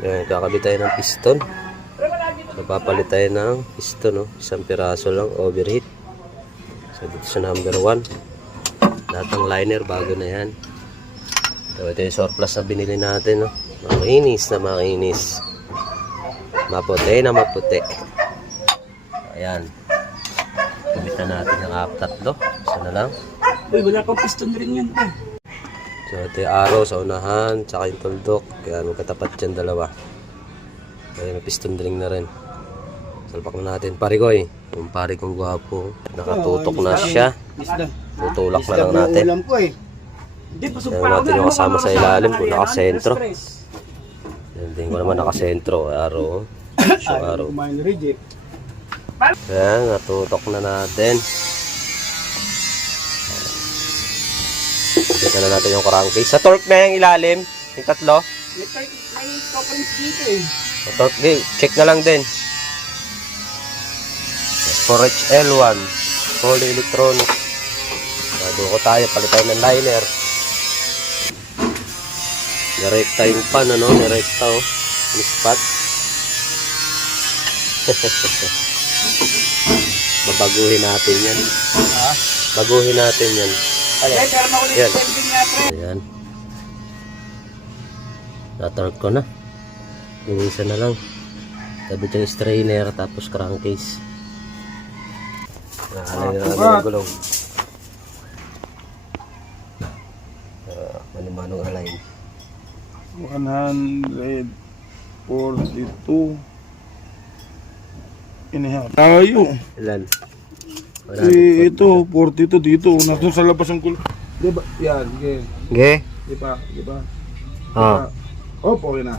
Yan, kakabit tayo ng piston. So, papalit tayo ng piston, no? Isang piraso lang, overheat. So, dito sa number 1. Lahat ng liner, bago na yan. So, ito yung surplus na binili natin, no? Makinis na makinis. Maputi na maputi. Ayan. Kabit na natin yung tatlo. Isa na lang. Uy, wala pang piston rin yan. So, ito yung araw sa unahan, tsaka yung tuldok. Kaya magkatapat yan dalawa. Kaya may piston ring na rin. Salpak na natin. Parigoy. Yung pari kong gwapo. Nakatutok na siya. Tutulak na lang natin. Tignan natin yung kasama sa ilalim kung nakasentro. Hindi ko naman nakasentro. Araw. So, araw. Kaya natutok na natin. Dito na natin yung crankcase. Sa torque na yung ilalim. Yung tatlo. May couplings dito eh. Sa torque, check na lang din. 4HL1. Fully electronic. Naduko tayo. Palit tayo ng liner. Nirekta yung pan, ano? Nirekta, oh. Yung spot. Babaguhin natin yan. Ha? Baguhin natin yan. Ayan, pero makulit Yan. sending niya, pre. Ayan. Na-torque ko na. Linisan na lang. Kabit yung strainer tapos crankcase. Nakalay na namin ang gulong. Manumanong align. 142 and a half. Tayo. Ilan? Ito, 42 dito. Nandun sa labas ng kulong. Diba? Yan, okay. Okay? Diba? Diba? Ah. Opo, okay na.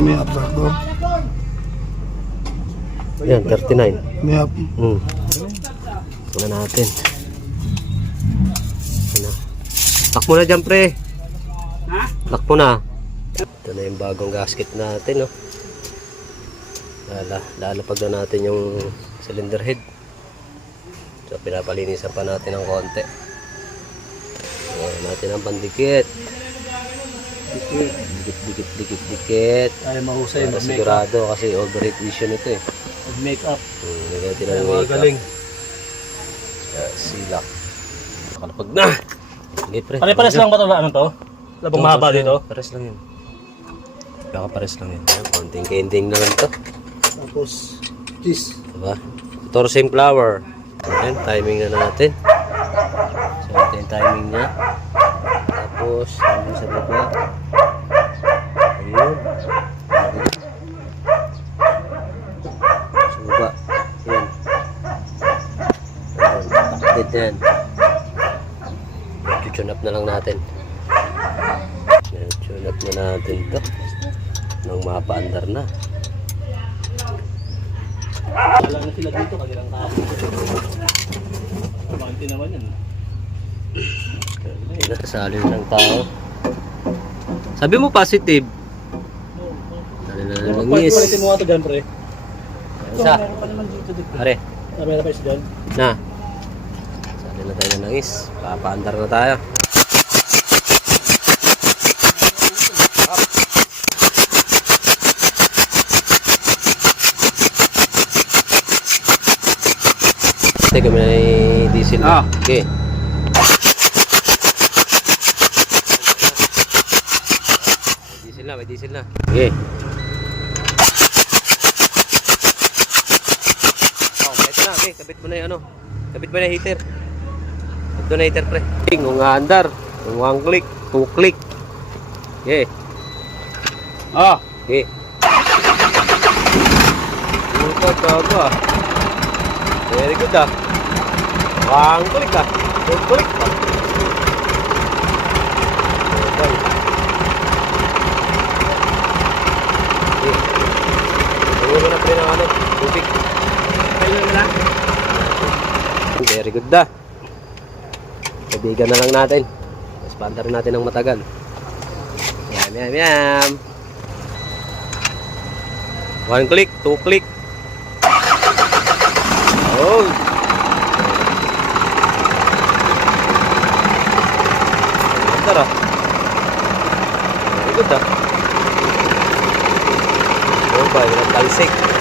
May up sa ako. Yan, 39. May up. Una natin. Ano? Lock mo na dyan, pre. Ha? Lock mo na. Ito na yung bagong gasket natin, no? Lalapag na natin yung cylinder head. So, pinapalinisan pa natin ng konti. Ayan natin ang pandikit. Dikit. Ay, mahusay. Para sigurado kasi overheat issue nito eh. Make up. Nagay natin ang make up. Silak. Nakalapag na. Sige, pre. Pare-pares lang ba ito? Ano to? Labang mahaba dito? Pares lang yun. Baka pares lang yun. Konting kending na lang to. Tapos, cheese. Diba? Torsim flower. Ayan, timing na natin. So, ito yung timing niya. Tapos, hanggang sa baba. Ayun. Sa baba. Ayan. Takdit yan. Tune up na lang natin. Tune up na natin to. Nang mapaandar na. Wala na sila dito, kagilang kahapon. Kumanti naman yan. Nasalin ng tao. Sabi mo positive. Dali na langis. Palitin mo nga ito dyan, pre. Isa. Meron pa naman dito. Are. Meron pa isa dyan. Na. Salin na tayo ng langis. Papaandar na tayo. Teka, may diesel na. Okay. May diesel na. Okay. Oh, ito na. Okay, kabit mo na yung ano. Kabit mo na yung heater. Ito na heater, pre. Kung andar. Kung 1 click, 2 click. Okay. Okay. Ito. Very good ah. 1 click ah. 2 click pa. Okay. Tunggu na pre ng ano, tubig. Very good da. Kabigan na lang natin. Mas paandar natin ng matagal. Yam. 1 click, 2 click. Oh. Paandar ah. Very good ah. matibay, walang talsik.